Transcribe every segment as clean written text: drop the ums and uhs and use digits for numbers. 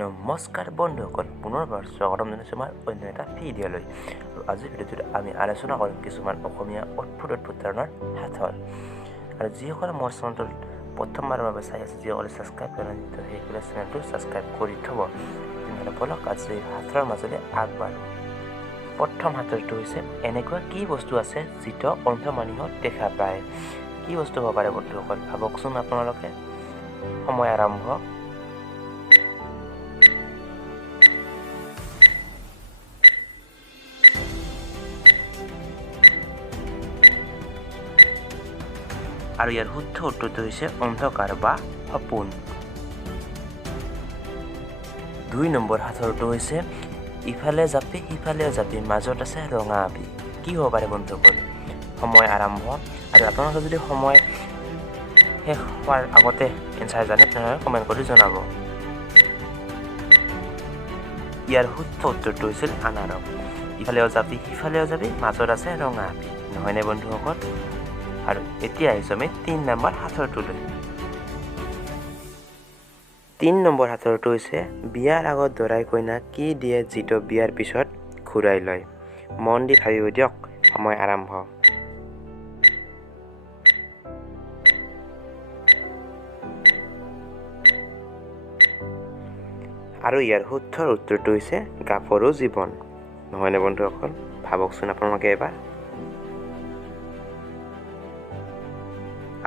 নমস্কাৰ বন্ধুসকল, পুনৰবাৰ স্বাগতম জনাইছোঁ আমাৰ অন্য এটা ভিডিঅ'লৈ। আৰু আজিৰ ভিডিঅ'টোত আমি আলোচনা কৰিম কিছুমান অসমীয়া অদ্ভুত ধৰণৰ হাথৰ। আৰু যিসকলে মোৰ চেনেলটো প্ৰথমবাৰৰ বাবে চাই আছে, যিসকলে ছাবস্ক্ৰাইব কৰা নাই, সেইসকলে চেনেলটো ছাবস্ক্ৰাইব কৰি থ'ব। তেনেহ'লে বলক আজি হাথৰ মাজলৈ আগবাঢ়ো। প্ৰথম হাথৰটো হৈছে এনেকুৱা কি বস্তু আছে যিটো অন্ধ মানুহক দেখা পায়। কি বস্তু হ'ব পাৰে বন্ধুসকল, ভাবকচোন আপোনালোকে। সময় আৰম্ভ। আৰু ইয়াৰ শুদ্ধ উত্তৰটো হৈছে অন্ধকাৰ বা সপোন। 2 নম্বৰ হাথৰটো হৈছে ইফালে জাপি সিফালেও জাপি, মাজত আছে ৰঙা আবি। কি হ'ব পাৰে বন্ধুসকল? সময় আৰম্ভ। আৰু আপোনালোকে যদি সময় শেষ হোৱাৰ আগতে এনচাৰ জানে তেনেহ'লে কমেণ্ট কৰি জনাব। ইয়াৰ শুদ্ধ উত্তৰটো হৈছিল আনাৰস। ইফালেও জাপি সিফালেও জাপি, মাজত আছে ৰঙা আবি। নহয়নে বন্ধুসকল? আৰু এতিয়া আহিছোঁ আমি 3 নম্বৰ হাথৰটোলৈ। 3 নম্বৰ হাথৰটো হৈছে বিয়াৰ আগত দৰাই কইনাক কি দিয়ে যিটো বিয়াৰ পিছত ঘূৰাই লয়। মন দি ভাবিব দিয়ক। সময় আৰম্ভ। আৰু ইয়াৰ শুদ্ধ উত্তৰটো হৈছে গাভৰু জীৱন। নহয়নে বন্ধুসকল? ভাবকচোন আপোনালোকে এবাৰ।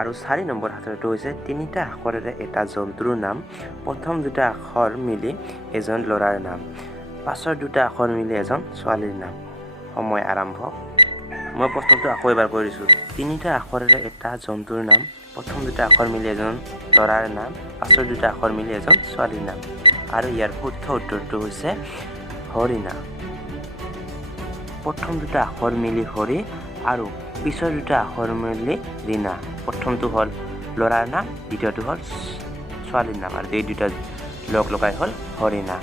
আৰু 4 নম্বৰ হাথৰটো হৈছে 3টা আখৰেৰে এটা জন্তুৰ নাম। প্ৰথম 2টা আখৰ মিলি এজন ল'ৰাৰ নাম, পাছৰ 2টা আখৰ মিলি এজন ছোৱালীৰ নাম। সময় আৰম্ভ। মই প্ৰশ্নটো আকৌ এবাৰ কৈ দিছোঁ। 3টা আখৰেৰে এটা জন্তুৰ নাম, প্ৰথম 2টা আখৰ মিলি এজন ল'ৰাৰ নাম, পাছৰ 2টা আখৰ মিলি এজন ছোৱালীৰ নাম। আৰু ইয়াৰ শুদ্ধ উত্তৰটো হৈছে হৰিণা। প্ৰথম 2টা আখৰ মিলি হৰি আৰু পিছৰ 2টা আখৰ মিলি ৰীণা। প্ৰথমটো হ'ল ল'ৰাৰ নাম, দ্বিতীয়টো হ'ল ছোৱালীৰ নাম, আৰু এই 2টা লগ লগাই হ'ল হৰিণা।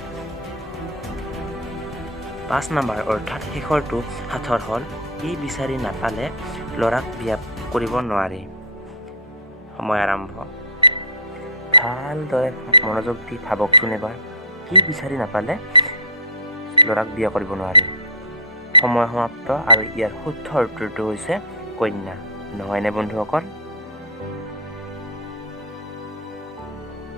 5 নম্বৰ অৰ্থাৎ শেষৰটো হাথৰ হ'ল কি বিচাৰি নাপালে ল'ৰাক বিয়া কৰিব নোৱাৰি। সময় আৰম্ভ। ভালদৰে মনোযোগ দি ভাবকচোন এবাৰ। কি বিচাৰি নাপালে ল'ৰাক বিয়া কৰিব নোৱাৰি। সময় সমাপ্ত। আৰু ইয়াৰ শুদ্ধ উত্তৰটো হৈছে কন্যা। নহয়নে বন্ধুসকল?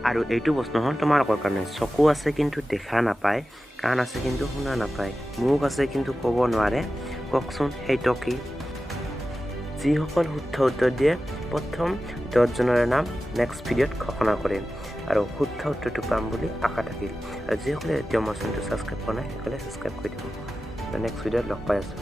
আৰু এইটো প্ৰশ্ন হ'ল তোমালোকৰ কাৰণে। চকু আছে কিন্তু দেখা নাপায়, কাণ আছে কিন্তু শুনা নাপায়, মুখ আছে কিন্তু ক'ব নোৱাৰে, কওকচোন সেইটো কি? যিসকল শুদ্ধ উত্তৰ দিয়ে প্ৰথম 10জনৰে নাম নেক্সট ভিডিঅ'ত ঘোষণা কৰিম। আৰু শুদ্ধ উত্তৰটো পাম বুলি আশা থাকিল। আৰু যিসকলে এতিয়া মোৰ চেনেলটো ছাবস্ক্ৰাইব কৰা নাই, সেইসকলে ছাবস্ক্ৰাইব কৰি দিব। নেক্সট ভিডিঅ'ত লগ পাই আছোঁ।